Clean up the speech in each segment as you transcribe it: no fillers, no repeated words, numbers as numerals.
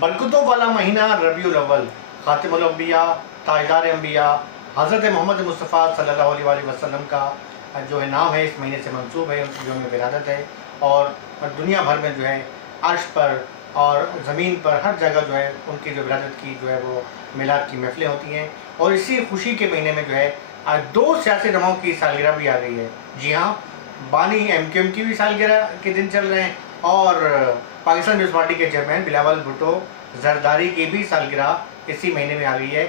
बरकतों वाला महीना रबीउल अव्वल, खातिमुल अंबिया, ताजदार अंबिया हज़रत मोहम्मद मुस्तफ़ा सल्लल्लाहु अलैहि वसल्लम का जो है नाम है, इस महीने से मंसूब है, उनकी जो में विलादत है। और दुनिया भर में जो है अर्श पर और ज़मीन पर हर जगह जो है उनकी जो विलादत की जो है वो मिलाद की महफ़िलें होती हैं। और इसी खुशी के महीने में जो है आज दो सियासी रहनुमाओं की सालगिरह भी आ गई है। जी हाँ, बानी MQM की भी सालगिरह के दिन चल रहे हैं और पाकिस्तान पीपल्स पार्टी के चेयरमैन बिलावल भुट्टो जरदारी की भी सालगिरह इसी महीने में आ गई है।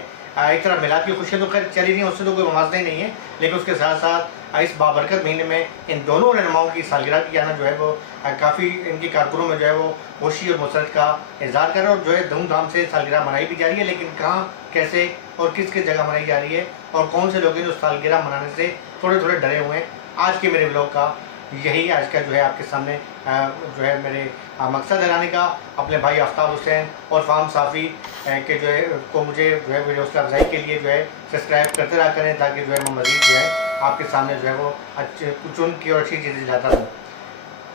एक तरह मिलाद की खुशियाँ तो खैर चली नहीं, उससे तो कोई मुमावजा ही नहीं है, लेकिन उसके साथ साथ इस बाबरकत महीने में इन दोनों रहनुमाओं की सालगिरह की आना जो है वो काफ़ी इनकी कारकुनों में जो है वो खुशी और मसरत का इजहार कर रहा है। और जो है धूमधाम से सालगिरह मनाई भी जा रही है, लेकिन कहाँ, कैसे और किस किस जगह मनाई जा रही है और कौन से लोग हैं जो सालगिरह मनाने से थोड़े थोड़े डरे हुए हैं, आज के मेरे ब्लॉग का यही आज का जो है आपके सामने जो है मेरे मकसद है लाने का। अपने भाई आफ्ताब हुसैन और फाम साफ़ी के जो है को मुझे जो है वीडियो हौसला अफजाई के लिए जो है सब्सक्राइब करते रहा करें, ताकि जो है मैं मज़ीद जो है आपके सामने जो है वो अच्छे कुछ उनकी और अच्छी चीज़ें लाता रहूँ।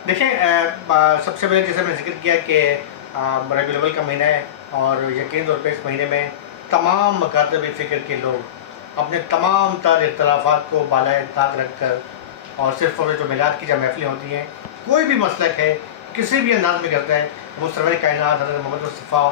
देखें, सबसे पहले जैसे मैंने जिक्र किया कि रबीउल अव्वल का महीना है और यकीन तौर पर इस महीने में तमाम मकातब फ़िक्र के लोग अपने तमाम तर इख्तलाफात को बालाए ताक रख कर और सिर्फ और जो मिलाद की जब महफिलें होती हैं, कोई भी मसलक है किसी भी अंदाज में करता है, वो सरवर कायनात हज़रत मोहम्मद मुस्तफ़ा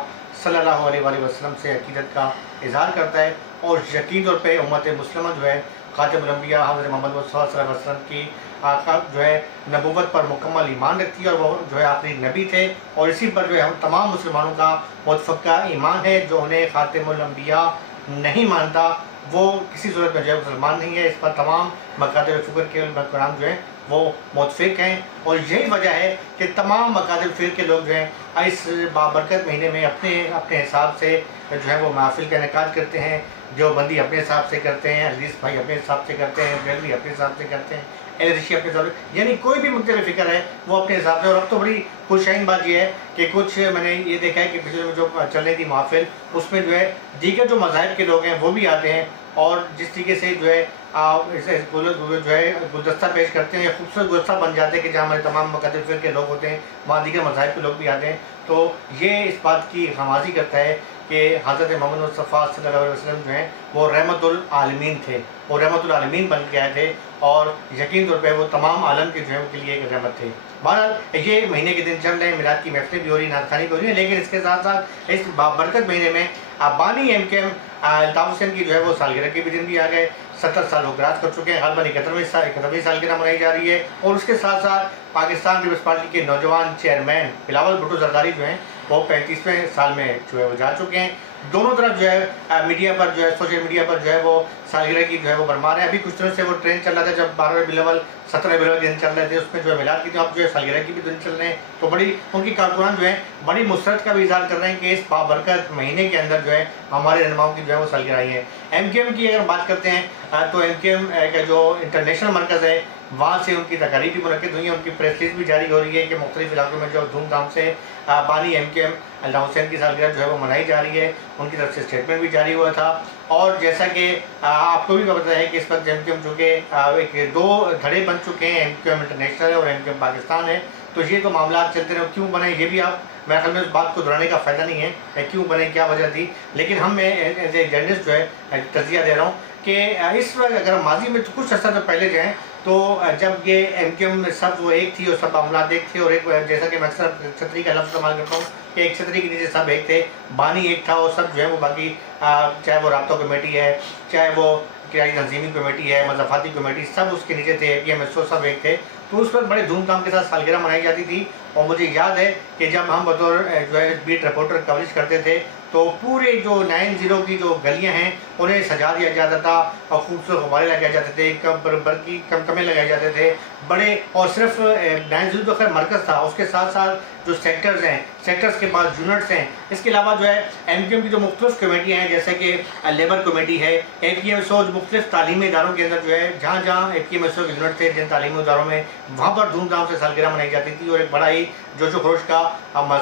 सल्लल्लाहु अलैहि वसल्लम से अक़ीदत का इजहार करता है। और यकीन तौर पे उम्मत मुस्लिमा जो है खातिमुल अंबिया हज़रत मोहम्मद मुस्तफ़ा सल्लल्लाहु अलैहि वसल्लम की आका जो है नबूवत पर मुकम्मल ईमान रखती है और वो जो है आखिरी नबी थे। और इसी पर जो है हम तमाम मुसलमानों का मुतफ़क्का ईमान है। जो उन्हें खातिमुल अंबिया नहीं मानता वो किसी सूरत में जो है मुसलमान नहीं है। इस पर तमाम मकातब फ़िक्र के कुरान जो है वो मुतफ़िक़ हैं। और यही वजह है कि तमाम मकातब फ़िक्र के लोग जो हैं इस बाबरकत महीने में अपने अपने हिसाब से जो है वो महफ़िल का इनेकाद करते हैं। देवबंदी अपने हिसाब से करते हैं, हदीस भाई अपने हिसाब से करते हैं, बेलवी अपने हिसाब से करते हैं, एलरिशी अपने हिसाब से, यानी कोई भी मुख्तलिफ़ फ़िक्र है वो अपने हिसाब से। और अब तो बड़ी खुशहाइन बात यह है कि कुछ मैंने ये देखा है कि पिछले में जो चल रही थी महफ़िल, उसमें जो है दीगर जो मज़ाहिब के लोग हैं वो भी आते हैं और जिस तरीके से जो है इसे जो है गुलदस्ता पेश करते हैं या खूबसूरत गुलदस्ता बन जाते हैं कि जहाँ हमारे तमाम मुक़द्दस फ़िक्र के लोग होते हैं, वहाँ दीगर मज़ाहिब के लोग भी आते हैं। तो ये इस बात की हमाज़ी करता है कि हज़रत मोहम्मद मुस्तफ़ा सल्लल्लाहु अलैहि वसल्लम जो हैं वो रहमतुल आलमीन थे, वो रहमतुल आलमीन बन के आए थे और यकीन तौर पर वो तमाम आलम के जो है उनके लिए एक रहमत थे। बहरहाल ये महीने के दिन चल रहे हैं, मिलाद की महफ़िलें भी हो रही हैं, नाज़खानी भी हो रही है, लेकिन इसके साथ साथ इस बाबरकत महीने में बानी MQM अल्ताफ़ हुसैन की जो है वो सालगिरह के भी दिन भी आ गए। 70 साल हुकूमत कर चुके हैं, गलबन 71वीं सालगिरह मनाई जा रही है। और उसके साथ साथ पाकिस्तान पीपल्स पार्टी के नौजवान चेयरमैन बिलावल भुट्टो जरदारी जो हैं वो 35वें साल में जो है वो जा चुके हैं। दोनों तरफ जो है मीडिया पर जो है सोशल मीडिया पर जो है वो सालगिरह की जो है वो भरमार है। अभी कुछ दिनों से वो ट्रेंड चल रहा था जब 12 रबीउल अव्वल 17 रबीउल अव्वल के दिन चल रहे थे, उसमें जो है मिलाद की, तो अब जो है सालगिरह की भी दिन चल रहे हैं। तो बड़ी उनकी कारकुनान जो है बड़ी मुसरत का भी इजहार कर रहे हैं कि इस बाबरकत महीने के अंदर जो है हमारे रहनुमाओं की जो है वो सालगिरह आई है। MQM की अगर बात करते हैं तो MQM का जो इंटरनेशनल मरकज़ है वहाँ से उनकी तकारीर भी मुनक़िद हुई है, उनकी प्रेस रिलीज़ भी जारी हो रही है कि मुख्तलिफ़ इलाकों में जो धूमधाम से बानी MQM अल्ताफ़ हुसैन की सालगिरह जो है वो मनाई जा रही है। उनकी तरफ से स्टेटमेंट भी जारी हुआ था। और जैसा कि आपको भी पता है कि इस वक्त MQM चूँकि एक दो धड़े बन चुके हैं, MQM इंटरनेशनल है और MQM पाकिस्तान है, तो ये तो मामला चलते रहे। क्यों बने ये भी आप मेरे ख्याल में उस बात को दोहराने का फ़ायदा नहीं है क्यों बने, क्या वजह थी, लेकिन हम मैं एज ए जर्नलिस्ट जो है तज़किया दे रहा हूँ कि इस वक्त अगर माजी में कुछ अर्सा तो पहले जाएँ तो जब ये MQM सब वो एक थी और सब मामला एक थे और एक जैसा कि मैं अक्सर छतरी का लफ्ज़ इस्तेमाल करता हूँ कि एक छतरी के नीचे सब एक थे, बानी एक था और सब जो है वो बाकी चाहे वो राब्ता कमेटी है, चाहे वो क्रियाई तंजीमी कमेटी है, मज़ाफ़ाती कमेटी, सब उसके नीचे थे, APMSO सब एक थे। तो उस पर बड़े धूमधाम के साथ सालगिरह मनाई जाती थी। और मुझे याद है कि जब हम बतौर जो है बीट रिपोर्टर कवरेज करते थे तो पूरे जो 90 की जो गलियां हैं उन्हें सजा दिया जाता था और खूबसूरत गुब्बारे लगाए जाते थे, बरकी कमकमे लगाए जाते थे बड़े। और सिर्फ 90 तो खैर मरकज़ था, उसके साथ साथ जो सेक्टर्स हैं, सेक्टर्स के बाद यूनिट्स हैं, इसके अलावा जो है MQM की जो मुख्तलिफ कमेटियाँ हैं जैसे कि लेबर कमेटी है, APMSO जो मुख्तलिफ तालीमी इदारों के अंदर जो है जहाँ जहाँ APMSO के यूनिट थे जिन तालीमी इदारों में, वहाँ पर धूमधाम से सालगिरह मनाई जाती थी और एक बड़ा ही जोशो खरोश का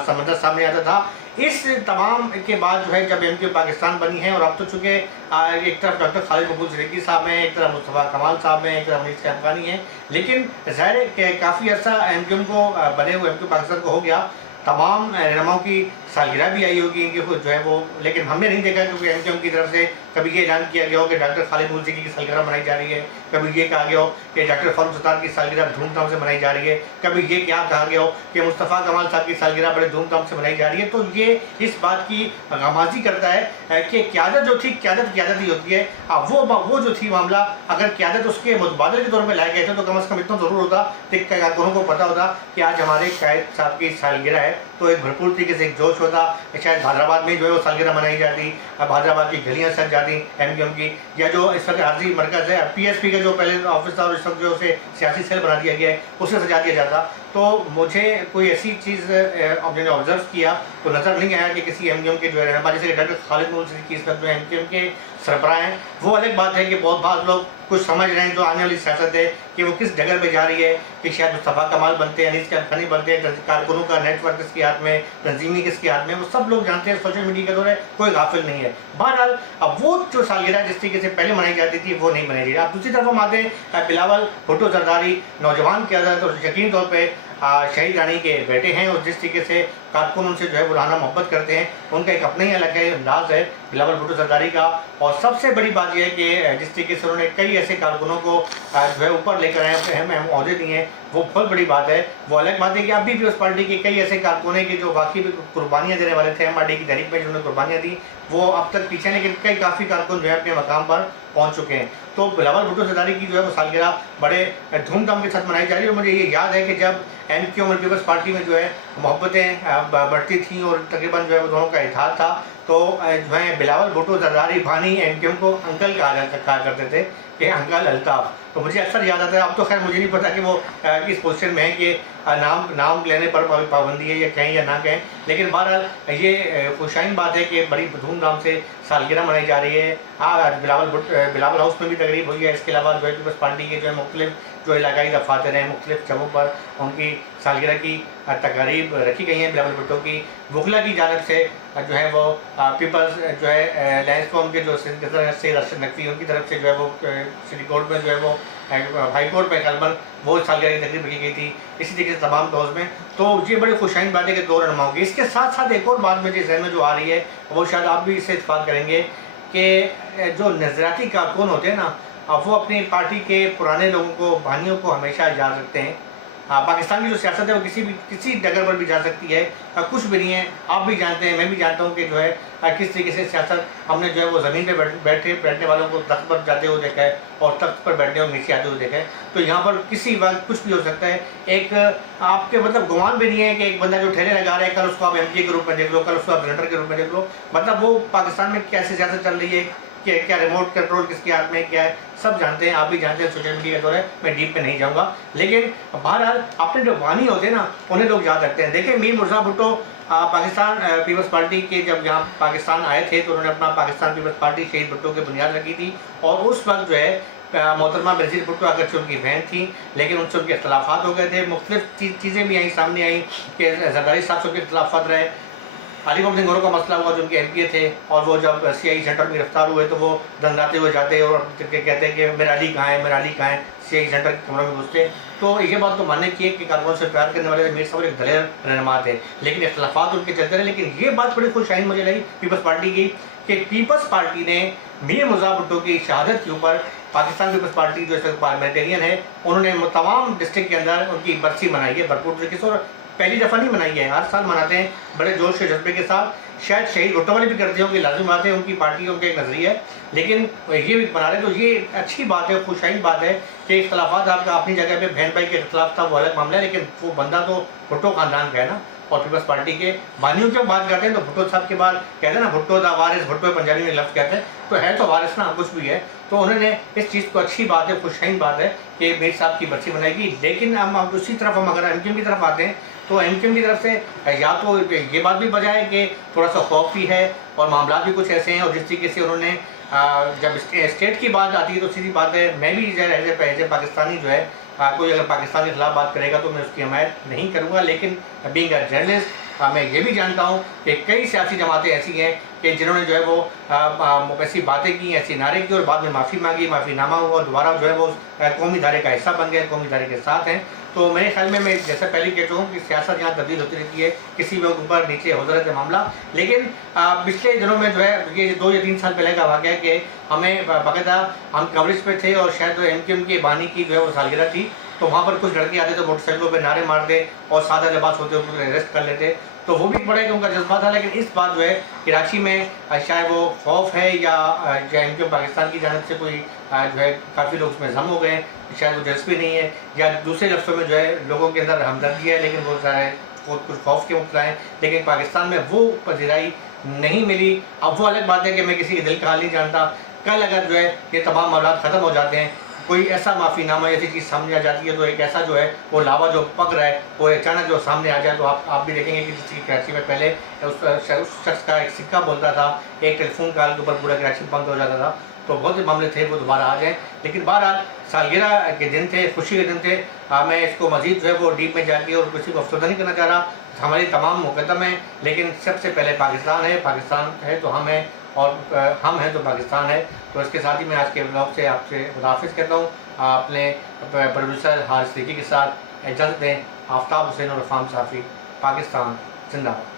समंदर सामने आता था। इस तमाम के बाद जो है जब MQM पाकिस्तान बनी है और अब तो चूँकि एक तरफ डॉक्टर खालिद मकबूल सिद्दीकी साहब हैं, एक तरफ मुस्तफ़ा कमाल साहब हैं, एक तरफ अनीस कैमकानी हैं, लेकिन ज़ाहिर है कि काफ़ी अर्सा MQM को बने हुए MQM पाकिस्तान को हो गया। तमाम रहनुमाओं की सालगिरह भी आई होगी इनकी जो है वो, लेकिन हमने नहीं देखा क्योंकि एमक्यूएम की तरफ से कभी ये ऐलान किया गया हो कि डॉक्टर खालिद मुल्सिकी की सालगिरह मनाई जा रही है, कभी ये कहा गया हो कि डॉक्टर फारूक सत्तार की सालगिरह धूमधाम से मनाई जा रही है, कभी ये क्या कहा गया हो कि मुस्तफ़ा कमाल साहब की सालगिरह बड़े धूमधाम से मनाई जा रही है। तो ये इस बात की गमाजी करता है कि क़यादत जो थी, क़यादत ही होती है। वो जो थी मामला, अगर क़यादत उसके मुतबादल के तौर पर लाए गए थे तो कम अज़ कम इतना ज़रूर होता कि कारकुनों को पता होता कि आज हमारे कायद साहब की सालगिरह है, तो एक भरपूर तरीके से एक जोश होता। शायद हैदराबाद में जो है वो सालगिरह मनाई जाती, अब हैदराबाद की गलियाँ सज जाती एमक्यूएम की, या जो इस वक्त हाजी मरकज़ है पीएसपी का जो पहले ऑफिस था और इस वक्त जो उसे सियासी सेल बना दिया गया है उसे सजा दिया जाता। तो मुझे कोई ऐसी चीज़ मैंने ऑब्जर्व किया तो नज़र नहीं आया कि किसी एमक्यूएम के जो है रहनुमा, जैसे डॉक्टर खालिद मुल्सिकी इस वक्त जो एमक्यूएम के सरबराह हैं, वो अलग बात है कि बहुत लोग कुछ समझ रहे हैं जो आने वाली सियासत है कि वो किस जगह पे जा रही है, कि शायद मुस्तफ़ा कमाल बनते हैं, अनीस के अफगानी बनते हैं, कारकुनों का नेटवर्क किसके हाथ में, तंजीमी किसके हाथ में, वो सब लोग जानते हैं, सोशल मीडिया का दौर है, कोई गाफिल नहीं है। बहरहाल अब वो जो सालगिरह जिस तरीके से पहले मनाई जाती थी वो नहीं मनाई जाती। अब दूसरी तरफ हम आते हैं बिलावल भुट्टो जरदारी, नौजवान की आज़ाद और यकीन तौर पर शहीद रानी के बेटे हैं, और जिस तरीके से कारकुन उनसे जो है बुलाना मोहब्बत करते हैं, उनका एक अपना ही अलग अंदाज है बिलावल भुट्टो जरदारी का। और सबसे बड़ी बात यह है कि जिस तरीके से उन्होंने कई ऐसे कारकुनों को जो है ऊपर लेकर आए, अहम अहदे दिए हैं, वो बहुत बड़ी बात है। वो अलग बात है कि अभी भी उस पार्टी के कई ऐसे कारकुन हैं कि जो वाकई भी कुर्बानियाँ देने वाले थे, एमआरडी की तहरीक में जिन्होंने कुर्बानियाँ दी, वो अब तक पीछे, लेकिन कई काफ़ी कारकुन जो है अपने मकाम पर पहुँच चुके हैं। तो बिलावल भुट्टो जरदारी की जो है वो सालगिरह बड़े धूमधाम के साथ मनाई जा रही है। और मुझे ये याद है कि जब एमक्यूएम और पीपल्स पार्टी में जो है मोहब्बतें बढ़ती थी और तकरीबन जो है वो दोनों का इत्तेहाद था, तो जो है बिलावल भुट्टो जरदारी भानी एमक्यूएम को अंकल कहा करते थे कि अंकल अल्ताफ़। तो मुझे अक्सर याद आता है, अब तो खैर मुझे नहीं पता कि वो किस पोजीशन में है कि नाम लेने पर पाबंदी है या कहें या ना कहें, लेकिन बहरहाल ये खुशाइन बात है कि बड़ी धूमधाम से सालगिरह मनाई जा रही है। आज बिलावल हाउस में भी तकरीब हुई है। इसके अलावा जो है पीपल्स पार्टी के जो है मुख्तलिफ जो इलाकाई दफातर हैं, मुख्तलिफ जगहों पर उनकी सालगिरह की तकारीब रखी गई हैं। बिलावल भुट्टो की वकला की जानब से जो है वो पीपल्स जो है लैंस कौम के जो सैयद अरशद नकवी उनकी तरफ से जो है वो सिटी कोर्ट में जो है वो हाई कोर्ट में कलमन वो सालगिरह की तकरीब रखी गई थी, इसी तरीके से तमाम तौर में। तो ये बड़ी खुशाइन बात है कि दो रहनुमा होंगे। इसके साथ साथ एक और बात मुझे जहन में जो आ रही है, वो शायद आप भी इससे इत्तेफाक करेंगे कि जो नज़रियाती कारकुन होते हैं ना, वो अपनी पार्टी के पुराने लोगों को, भानियों को हमेशा याद रखते हैं। पाकिस्तान की जो सियासत है वो किसी डगर पर भी जा सकती है, कुछ भी नहीं है। आप भी जानते हैं, मैं भी जानता हूँ कि जो है किस तरीके से सियासत हमने जो है वो ज़मीन पे बैठने वालों को तख्त पर जाते हुए देखा है और तख्त पर बैठने और नीचे आते हुए देखा है। तो यहाँ पर किसी वक्त कुछ भी हो सकता है। एक आपके मतलब गुमान भी नहीं है कि एक बंदा जो ठेले लगा रहा है, कल उसको आप एमपी के रूप में देख लो, कल उसको आप सेनेटर के रूप में देख लो। मतलब वो पाकिस्तान में कैसे सियासत चल रही है, क्या रिमोट कंट्रोल किसके हाथ में क्या है, सब जानते हैं, आप भी जानते हैं, सोशल मीडिया का दौर है, मैं डीप में नहीं जाऊंगा। लेकिन बहरहाल अपने जो वानी होते हैं ना, उन्हें लोग याद रखते हैं। देखिए मीर मुर्जा भुट्टो पाकिस्तान पीपल्स पार्टी के जब यहाँ पाकिस्तान आए थे तो उन्होंने अपना पाकिस्तान पीपल्स पार्टी शहीद भुट्टो की बुनियाद रखी थी। और उस वक्त जो है मोहतरमा बेनज़ीर भुट्टो अगरचे उनकी बहन थी, लेकिन उनसे उनके अख्तलाफात हो गए थे। मुख्तलिफ चीज़ें भी आई सामने आई कि जरदारी साहब से उनके अख्तलाफात रहे। अली मोहम्मद गोरों का मसला हुआ जो उनके एमपीए थे, और वो जब सीआई सेंटर में गिरफ्तार हुए तो वो दंदाते हुए जाते और कहते हैं कि मेरा अली कहाँ है, मेरा अली कहाँ है, सीआई सेंटर के कमरों में घुसते। तो ये बात तो मानने की है कि कारकुनों से प्यार करने वाले मीर साहब एक दलेर रहनुमा थे, लेकिन इख्तलाफात उनके चलते रहे। लेकिन ये बात बड़ी खुशाइन मुझे लगी पीपल्स पार्टी की कि पीपल्स पार्टी ने मीर मुर्जा भुट्टो की शहादत के ऊपर, पाकिस्तान पीपल्स पार्टी जो पार्लियामेंटेरियन है, उन्होंने तमाम डिस्ट्रिक्ट के अंदर उनकी बरसी मनाई है भरपूर तरीके से। और पहली दफ़ा नहीं मनाई है, हर साल मनाते हैं बड़े जोश और जज्बे के साथ। शायद शहीद भुट्टो वाले भी करते हो कि लाजिम बात है, उनकी पार्टी उनका एक नज़रिया है, लेकिन ये भी बना रहे। तो ये अच्छी बात है, खुशाइन बात है कि इख्तलाफात आपका अपनी जगह पे, बहन भाई के इख्तलाफ था वो अलग मामला है, लेकिन वो बंदा तो भुट्टो खानदान का है ना। और पीपल्स पार्टी के बानियों की बात करते हैं तो भुट्टो साहब के बाद कहते हैं ना, भुट्टो दा वारिस, भुट्टो पंजाबी में लफ्ज़ कहते हैं, तो है तो वारिस ना, कुछ भी है। तो उन्होंने इस चीज़ को, अच्छी बात है, खुशाइन बात है कि मीर साहब की बरसी बनाएगी। लेकिन हम दूसरी तरफ हम अगर एमक्यूएम की तरफ आते हैं तो एमक्यूएम की तरफ से या तो ये बात भी वजह है कि थोड़ा सा खौफ भी है और मामला भी कुछ ऐसे हैं। और जिस तरीके से उन्होंने जब स्टेट की बात आती है तो सीधी बात है, मैं भी एज ए पाकिस्तानी जो है कोई अगर पाकिस्तान के खिलाफ बात करेगा तो मैं उसकी हमायत नहीं करूँगा। लेकिन बीइंग अ जर्नलिस्ट मैं ये भी जानता हूँ कि कई सियासी जमातें ऐसी हैं कि जिन्होंने जो है वो ऐसी बातें की, ऐसी नारे की और बाद में माफ़ी मांगी, माफ़ीनामा हुआ, दोबारा जो है वो कौमी धारे का हिस्सा बन गए, कौमी धारे के साथ हैं। तो मेरे ख्याल में मैं जैसा पहले कह चुका हूँ कि सियासत यहाँ तब्दील होती रहती है, किसी भी ऊपर नीचे होता रहता है मामला। लेकिन पिछले दिनों में जो है ये 2 या 3 साल पहले का वाक़या है कि हमें बाकायदा हम कवरेज पे थे और शायद MQM की बानी की जो है वो सालगिरह थी, तो वहाँ पर कुछ लड़के आते थे मोटरसाइकिलों पे नारे मारते और सादा लिबास होते उनको अरेस्ट कर लेते, तो वो भी बड़ा एक उनका जज्बा था। लेकिन इस बात जो है कराची में शायद वो खौफ है या जो MQM पाकिस्तान की जानब से कोई जो है काफ़ी लोग उसमें जम हो गए, शायद वो दिलचस्पी नहीं है, या दूसरे लफ्ज़ों में जो है लोगों के अंदर हमदर्दी है, लेकिन वो कुछ खौफ के मुबतला है। लेकिन पाकिस्तान में वो पजीराई नहीं मिली। अब वो अलग बात है कि मैं किसी के दिल का हाल नहीं जानता, कल अगर जो है ये तमाम मामला ख़त्म हो जाते हैं, कोई ऐसा माफ़ीनामा ऐसी चीज़ सामने आ जाती है, तो एक ऐसा जो है वो लावा जो पक रहा है वो अचानक जो सामने आ जाए, तो आप भी देखेंगे कि जिसकी कराची में पहले उस शख्स का एक सिक्का बोलता था, एक टेलीफोन कॉल के ऊपर पूरा कराची बंद हो जाता था, तो बहुत से मामले थे वो दोबारा आ जाएँ। लेकिन बहरहाल सालगिरह के दिन थे, खुशी के दिन थे। मैं इसको मज़ीद जो है वो डीप में जाके और किसी को अफसरदा नहीं करना चाह रहा। हमारी तमाम मुकदम हैं, लेकिन सबसे पहले पाकिस्तान है, पाकिस्तान है तो हम हैं, और हम हैं तो पाकिस्तान है। तो इसके साथ ही मैं आज के ब्लॉग से आपसे खुदा हाफिज़ कहता हूँ। अपने प्रोड्यूसर हारिस सिद्दीकी के साथ इजाज़त दें। आफ्ताब हुसैन और इरफान साफ़ी, पाकिस्तान जिंदाबाद।